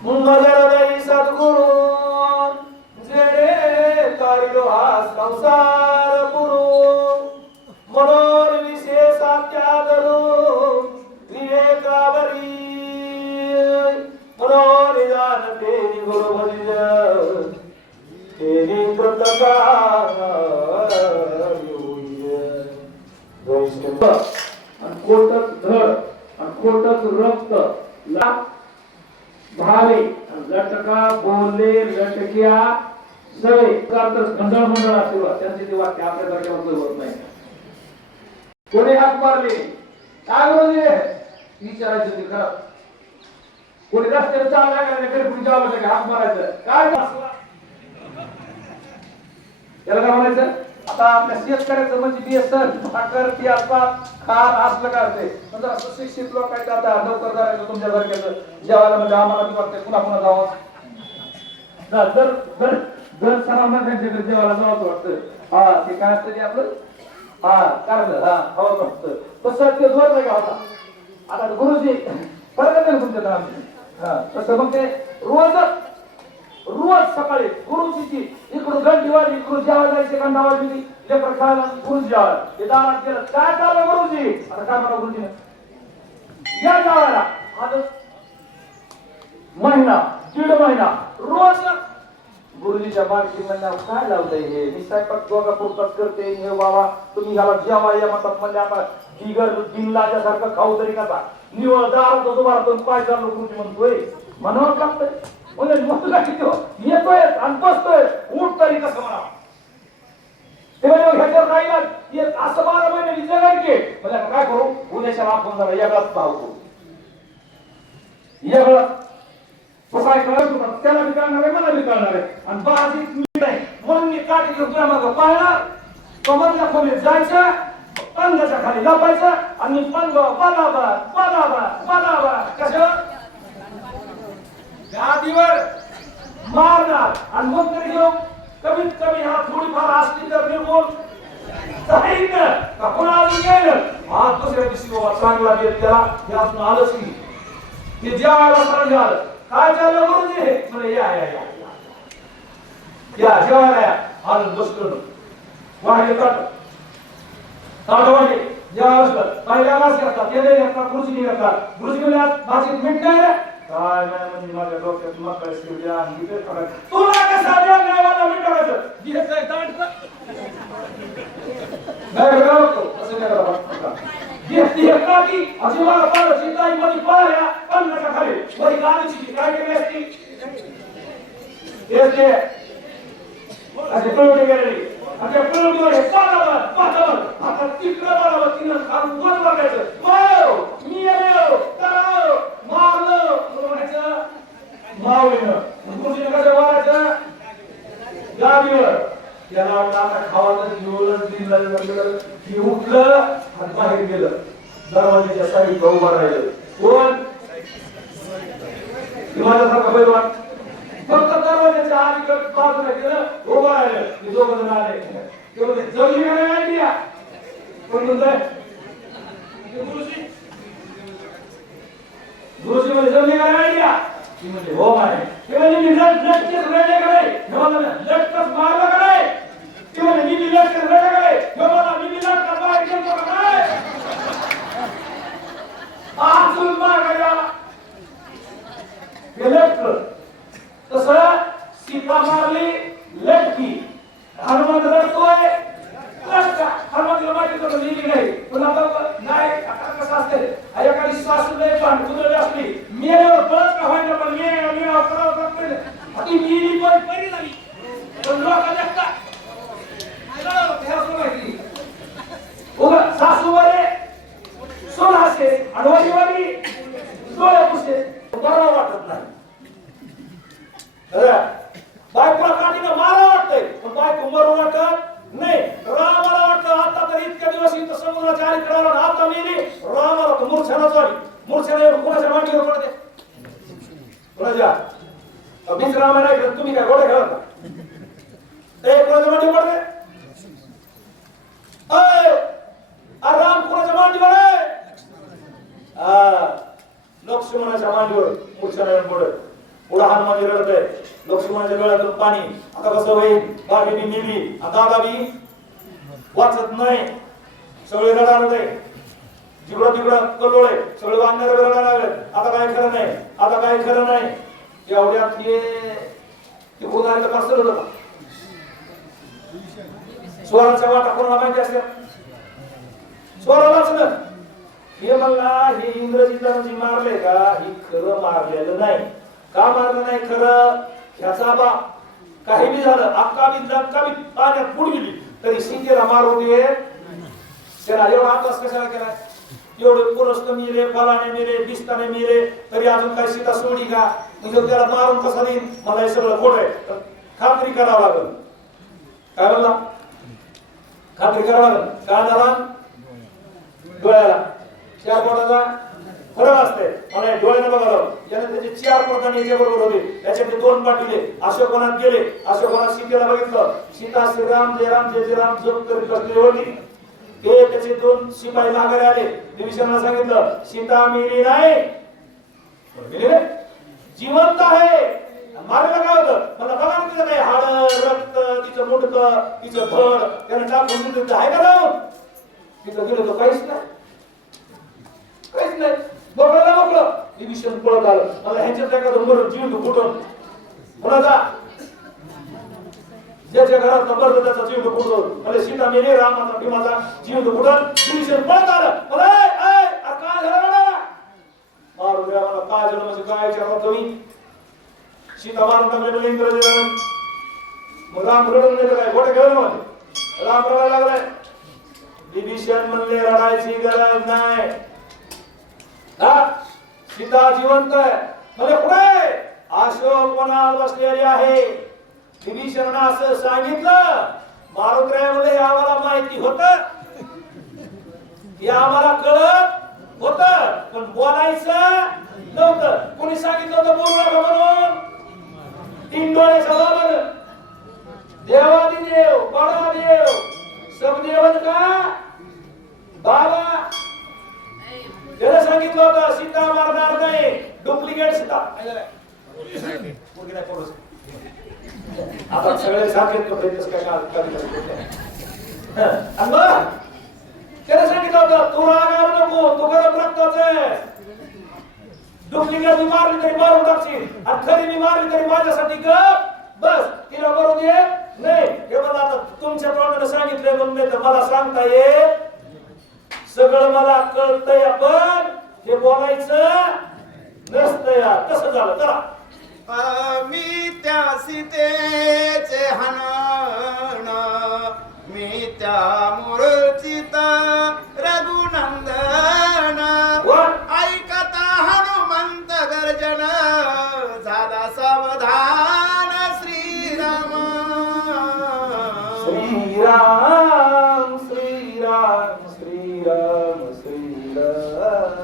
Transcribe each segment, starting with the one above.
मजरदाई सद्गुरु जेणे तारिलो हा संसार पुरू मनोर विशेष त्यागरू विवेकावरी मनोर जान तेरी गुरु भजिज तेरी कृतका कोटक धड कोटक रक्त ला भावे लटका बोलले लटक्या सवे खंडळ मंडळ असेल त्यांचे ते वाक्य आपल्या दर्जावर होत नाही. कोणी हात मारले काय बोलले विचारायचं ते खरं. कोणी रस्त्यावर चालला का घरी कुणी जावं लागलं हात मारायचं काय त्याला काय म्हणायचं. आता आपल्या शेतकऱ्याचं म्हणजे बेसन भाकर पियापात खार असलं काय असते म्हणजे असं शिक्षित लोक काय आता नोकरदाराचं तुमच्यासारख्याचं जेवायला म्हणजे आम्हाला बी वाटतंय पुन्हा पुन्हा जावं जर जर जर सरांना त्यांच्याकडे जेवायला जावं वाटतं हा ते काय असतं ते आपलं हा कारलं हा हवं वाटतं तसं ते जोर नाही का होता. आता गुरुजी फरक आहे ना तुमच्या हा तसं मग ते रोज सकाळी गुरुजीची इकडून घंटी वाजली इकडून जेवायला जायचे का वाजली लेकर खायला गुरुजी जेवायला हे दारात गेलं काय चाललं गुरुजी आता काय म्हणा गुरुजीने या जेवायला आता महिना दीड महिना रोज गुरुजीच्या बालकी म्हणल्या काय लावलंय हे मी स्वयंपाक दोघा पुरतात करते हे बाबा तुम्ही ह्याला जेवा या म्हणतात म्हणले आता बिगर बिनलाच्या सारखं खाऊ तरी नका निवळ दारात उभा काय चाललो गुरुजी म्हणतोय म्हणावं लागतंय म्हणजे मुलगा किती येतोय आणि बसतोय उठ तरी कसं म्हणा ते ह्याच्यावर राहिला असं 12 महिने जगायचे म्हणजे काय करू उद्याच्याला आपण जरा वेगळाच पाहतो वेगळाच तो काय करत त्याला बी कळणार आहे मला बी कळणार आहे आणि बाजी नाही म्हणून मी काठी घेऊन तुला मागं पाळणार तो मधल्या खोलीत जायचं पंगाच्या खाली लपायचं आणि पंग बराबर बराबर बराबर कसं गादीवर मारणार आणि मग तरी घेऊ कमीत कमी हा थोडीफार असली तर निर्मूल जाईल का पुन्हा अजून येईल हा दुसऱ्या दिवशी बाबा चांगला देत त्याला यातून आलंच की ते जेवायला सांग झालं काय चाललं गुरुजी म्हणे या या या या जेवायला या आलं बसलो वाढले ताट वाढले जेवायला बसलं पहिल्या घास घेतला ते घेतला गुरुजी घेतला गुरुजी म्हणजे भाषेत मीठ नाही रे काय नाही म्हणजे माझ्या डोक्यात मकाळ शिवल्या आणि इथे टाकायचं तुला कसा द्या नाही मला मी टाकायचं घेतलंय ताट नाही बघतो असं नाही बघा घेतली एकदा की अशी मला पाहिलं चिंताई मध्ये पाया पन्नाच्या खाली वरी गाडीची काय केली असती येते असे पळवटे गेलेली आणि त्या पळवटीवर पाडावर पाडावर आता तिकडं पाडावर तिनं खाऊन वर बघायचं माव मी येलो कराव मारलं म्हणायचं मावळीनं गुरुजीने कसं वारायचं गाडीवर त्याला वाटलं आता खावाचं जेवलं दिलं की उठलं आणि बाहेर गेलं दरवाजाच्या साईडला उभा राहिलं कोण माझ्यासारखा पैलवान फक्त दरवाजाच्या अलीकडे बाजूला गेलं उभा राहिलं की दोघ जण आले तेवढे जगली का नाही आयडिया कोण म्हणतंय गुरुजी मध्ये जगली का नाही आयडिया ती म्हणजे हो मारे ते म्हणजे मी लटकेच रडले का नाही लटकच मारलं का नाही ती म्हणजे मी लटकेच रडले का नाही मला मी लटकच बाहेर गेलो का नाही आजून मागायला हे लटकं तसं सीता मारली लटकी हनुमान रडतोय लटका हनुमान माहिती तर लिहिली नाही पण आता नाही आता कसं असते एखादी सासू नाही पण कुदरली असली मेल्यावर परत का व्हायला पण मेल्यावर करावं लागतं ती मिली पण बरी झाली पण लोक देखता माहिती उगा सासू बरे सोन हसे आणि वारी डोळे पुसते बरं वाटत नाही बायकोला काठीनं मारा वाटतंय पण बायको मरू वाटत नाही रामाला वाटतं आता तर इतक्या दिवस इथं समुद्राच्या अलीकडे आता मेली रामाला तर मूर्छानाच आली मूर्छाना कोणाच्या मांडीवर पडते कोणाच्या बीच रामा नाही करत तुम्ही काय घोडे खेळा का कोणाच्या मांडीवर पडते राम कोणाच्या मांडीवर आहे लक्ष्मणाच्या मांडीवर मूर्छाना पडत लहान मध्ये रडतंय, लक्ष्मणाच्या डोळ्यातून पाणी. आता कसं होईल? बाबीनी नेली, आता दादा बी वाचत नाही, सगळे रडारड आहे, जिकडं तिकडं कल्लोळ आहे, सगळे वांगणारे रडायला लागले. आता काय खरं नाही, आता काय खरं नाही. एवढ्यात ते उदाहरण कसं होतं? स्वराचा वाटा कोणाला माहिती असते? स्वरालाच ना. हे म्हणला हे इंग्रजीला जी मारले का, ही खरं मारलेलं नाही. का मारलं नाही खरं? ह्याचा बाप काही बी झालं, अक्का बी पाण्यात बुड गेली तरी सीतेला मारू दे. त्याला एवढा अभ्यास कशाला केला? एवढे पुरस्त मिले, फलाने मिले, बिस्ताने मिले, तरी अजून काही सीता सोडी का? म्हणजे त्याला मारून कसा देईन? मला हे सगळं खोट आहे, खात्री करावं लागल. काय म्हणला? खात्री करावं लागल. काय झाला? डोळ्याला चार पोटाचा फरक असते. मला डोळ्याने बघावं. याने त्याचे चार पोटाने याच्या बरोबर होते, त्याच्यातले दोन पाठीले अशोकवनात गेले. अशोकवनात सीतेला बघितलं. सीता श्रीराम जय राम जय जय राम जप करीत बसलेली होती. ते त्याचे दोन शिपाई माघारी आले. विभीषणाला सांगितलं सीता मेली नाही, जिवंत आहे. मारायला काय होतं? मला बघा ना, तिचं काय हाड रक्त, तिचं मुंडकं, तिचं धड त्यानं टाकून दिलं आहे का जाऊन? तिथं गेलं तर काहीच नाही, काहीच नाही. बघायला बघलं विभीषण पळत आलं. मला ह्याच्यात एखादं मरण जीव कुठून कोणाचा? ज्याच्या घरात नंबर त्याचा जीव कुठून? मला सीता मेली, रामाचा भीमाचा जीव कुठून? विभीषण पळत आलं. मला काय झालं? मारून द्या मला. काय झालं म्हणजे काय विचारला तुम्ही? सीता मारून टाकले म्हणजे इंग्रजीला. मग राम रडून नाही काय गोटे घेऊन मध्ये राम रडायला लागलाय. विभीषण म्हणले रडायची गरज नाही, सीता जिवंत आहे. म्हणजे कुठे? अशोकवनात बसलेली आहे. विभीषणानं असं सांगितलं. मारुतराय म्हणले हे आम्हाला माहिती होतं, हे आम्हाला कळत होतं, पण बोलायचं नव्हतं. कोणी सांगितलं होतं बोलू नका म्हणून? तीन डोळ्याचा बाबा देवादिदेव बडादेव सबदेवन का बाबा त्याला सांगितलं होतं सीता मारणार नाही, डुप्लिकेट सीता. आता सगळे सांगितलं त्याला सांगितलं होतं तू रागावर नको, तू गरम रक्ताच आहे. डुप्लिकेट मी मारली तरी मारून टाकशील, आणि खरी मी मारली तरी माझ्यासाठी गप बस, तिला करू दे नाही. हे मला आता तुमच्या तोंडाने सांगितलंय म्हणून नाही तर मला सांगता येत. सगळं मला कळतंय, पण हे बोलायचं नसतंय. कसं झालं करा? मी त्या सीतेचे हनन, मी त्या मूर्छित रघुनंदन. ऐकता हनुमंत गर्जन, झाला सावधान श्रीराम. श्रीराम श्रीराम श्रीराम श्रीराम.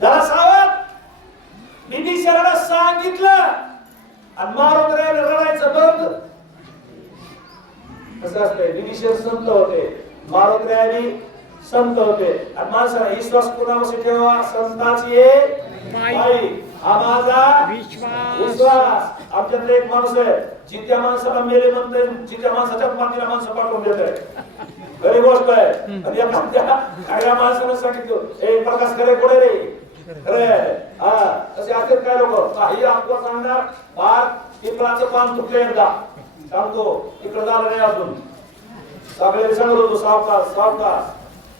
जरा सावध. विभीषणाला सांगितलं आणि मारुतरायाने रडायचं बंद. कसं असतंय? विभीषण संत होते, मारुतरायाने संत होते. आणि माणसाला विश्वास कोणावर ठेवा? संताची आई. हा माझा विश्वास. आमच्यातले एक माणूस आहे, जित्या माणसाला मेले म्हणते, जित्या माणसाच्या मातीला माणसं पाठवून देत आहे. खरी गोष्ट आहे. आणि या माणसानं सांगितलं हे प्रकाश खरे कोडे रे खरे. हा तसे असतात काय लोक काही आपलं सांगणार. फार पिंपळाचं पान तुटलं एकदा सांगतो, इकडं झालं नाही अजून. सगळे सांगत होतो सावकाश सावकाश,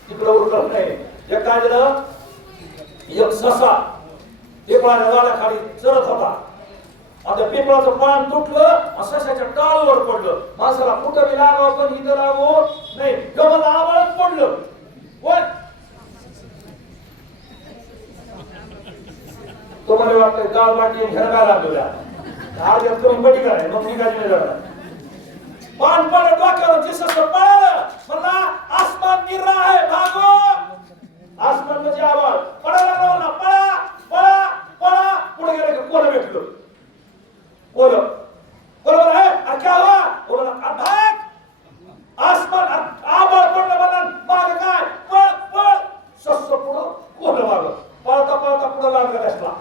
तिकडं उरकत नाही. एक काय झालं, एक ससा पिंपळाच्या झाडाखाली चरत होता. आता पिंपळाचं पान तुटलं, सशाच्या टाळवर पडलं. माणसाला कुठं बी लागावं पण इथं लागावं नाही, गमला आवाळच पडलं. तो मला वाटतं गाव बाटी घरगा लागलेला आज तुम्ही बटी कराय मग मी काय नाही जाणार. पान पडलं डोक्यावर, जिसस पळालं. म्हणला आसमान गिर रहा है भागो. आसमान म्हणजे आवाज पडायला लागला. म्हणला पळा पळा पळा. पुढे गेले की कोण भेटलो. कोण बरोबर आहे? अरे क्या हुआ? बोला भाग. आसमान आवाज पडलं. म्हणला माग काय पळ पळ. सस पुढं कोण माग पळता पळता पुढे लागला.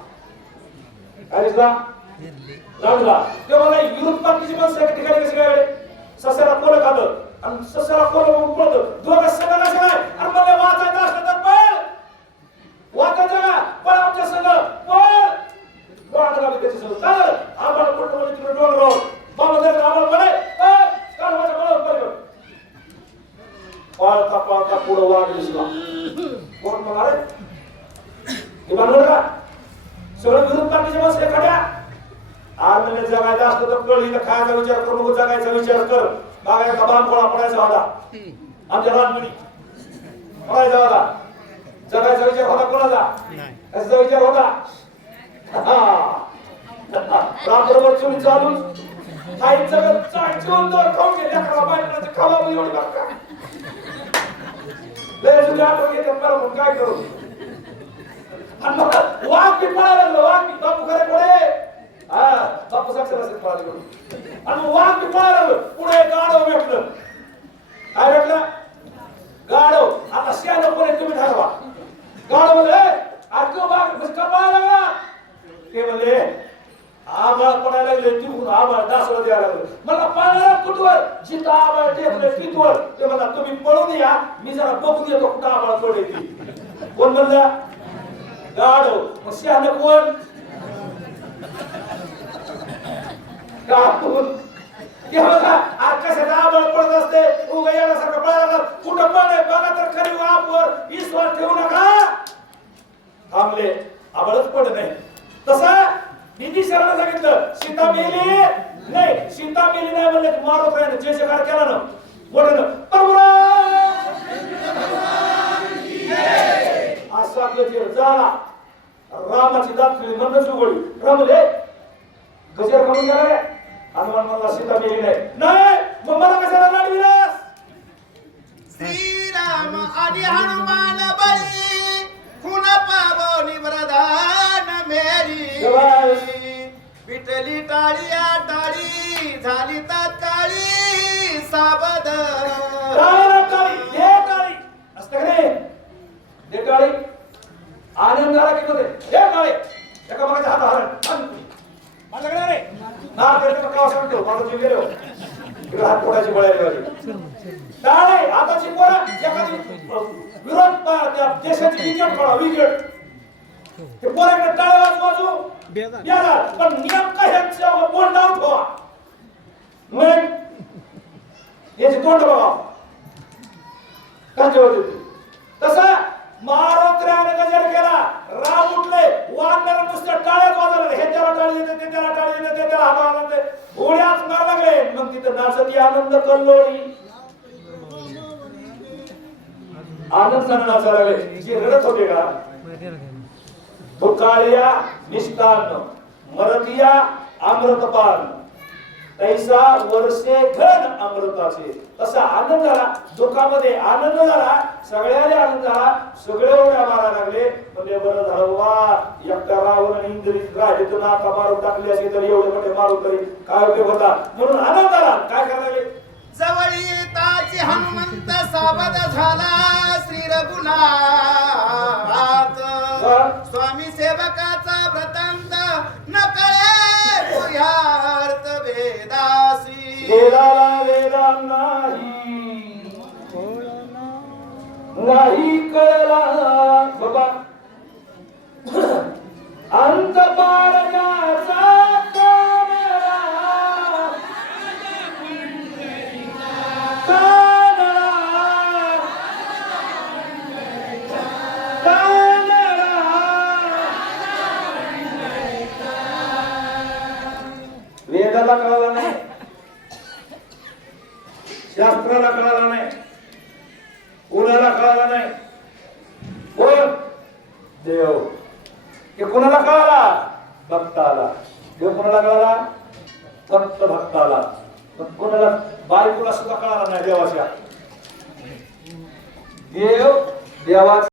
काय दिसला लागला ते मला विरोध पार्टीची माणसं एका ठिकाणी कशी काय सस्याला कोण खातं आणि सस्याला कोण बघून पळतं दोघं सगळं कसं काय आणि मला वाचायचं असलं तर पळ वाचायचं का पळ आमच्या सगळं पळ वाटला मी त्याची सगळं काय आम्हाला कुठं म्हणजे तिकडे डोंगरावर बाबा जर आम्हाला पळे काल माझ्या बळावर पळ पाळता पाळता पुढं वाघ दिसला कोण मग अरे हे बांधलं का सगळं विरोध पार्टीचे माणसं एखाद्या आनंद जगायचं असतं तर कळ इथं खायचा विचार करू नको जगायचा विचार कर बागायचा बांध गोळा पडायचा होता आमच्या लहानपणी पडायचा होता जगायचा विचार होता कोणाचा कशाचा विचार होता रात्रभर चोरी चालून काही जगत चाळून तर खाऊन गेल्या खरा बायकाचे खावा एवढी बाका लय जुने आठवण घेते बरं काय करू आणि मग वाघ बी पळायला लागलो वाघ बी बापू खरे पुढे बापू साक्षर असेल पळाले आणि वाघ बी पळायला लागलो पुढे गाढव भेटलं काय भेटलं गाढव आता शियाला कोणी तुम्ही ठरवा गाढव म्हणले आज तो वाघ का पळायला लागला ते म्हणले आभाळ पडायला लागले तिकडून आभाळ डासला द्यायला लागलं मला पळायला कुठवर जिथं आभाळ टेकले तिथवर ते म्हणला तुम्ही पळून या मी जरा बघून येतो कुठं आभाळ पडेल कोण म्हणला गाढव मग शहाणं कोण कापून ते बघा आकाशात आभाळ पडत असते उगा येण्यासारखं पळायला कुठं पडे बघा तर खरी वापर विश्वास ठेवू नका थांबले आभाळच पडत नाही तसा निधी शरण सांगितलं सीता मेली नाही सीता मेली नाही म्हणले मारो काय जय जयकार केला ना मोठं बरोबर असा गजेर झाला रामाची दाखली म्हणूनच उघडली रमले गजेर करून गेला हनुमान मला सीता मेली नाही मग मला कशाला लाडविलास श्रीराम आणि हनुमान बळी खुन पावनी वरदान मेरी विठली टाळी टाळी झाली तात्काळी साबद आनंद झाला की मध्ये हे टाळे एका बघायच्या हातावर माझ्याकडे रे ना करतो का सांगतो माझा जीव गेलो इकडे हात पोटाची बळायला टाळे हाताची पोरा एखादी विरोध त्या देशाची विकेट पडा विकेट ते पोराकडे टाळे वाजू याला पण नियम काय ह्यांच्या बोल नाव ठेवा मग याची तोंड बघा काय होते तसा महाराष्ट्राने गजर केला राम उठले वानर नुसतं टाळ्यात वाजवले हे त्याला टाळी देते ते त्याला टाळी देते ते त्याला हात आनंद घोड्याच मार लागले मग तिथं नाचती आनंद कल्लोळी आनंदाने नाचायला लागले जे रडत होते का तो काळिया मिष्टान्न मरतिया अमृतपान तैसा वर्षे घन अमृताचे तसा आनंद झाला दुःखामध्ये आनंद झाला सगळ्याला आनंद झाला सगळे उड्या मारायला लागले म्हणजे बरं झालं वा एकटा रावण इंद्रित राहिले तर नाका मारून टाकली असे तरी एवढे मोठे मारू तरी काय उपयोग होता म्हणून आनंद झाला काय करायला जवळ येताची हनुमंत सावध झाला श्री रघुनाथ स्वामी सेवकाचा व्रतांत न कळे पुर्यार्थ वेदासी वेदाला वेदा नाही कळला बाबा अंत पारगाचा वेदाला कळाला नाही शास्त्राला कळाला नाही कोणाला कळाला नाही कोण देव हे कोणाला कळाला भक्ताला देव कोणाला कळाला फक्त भक्ताला पण कोणाला बायकोला सुद्धा कळाला नाही देवाच्या देव देवाचा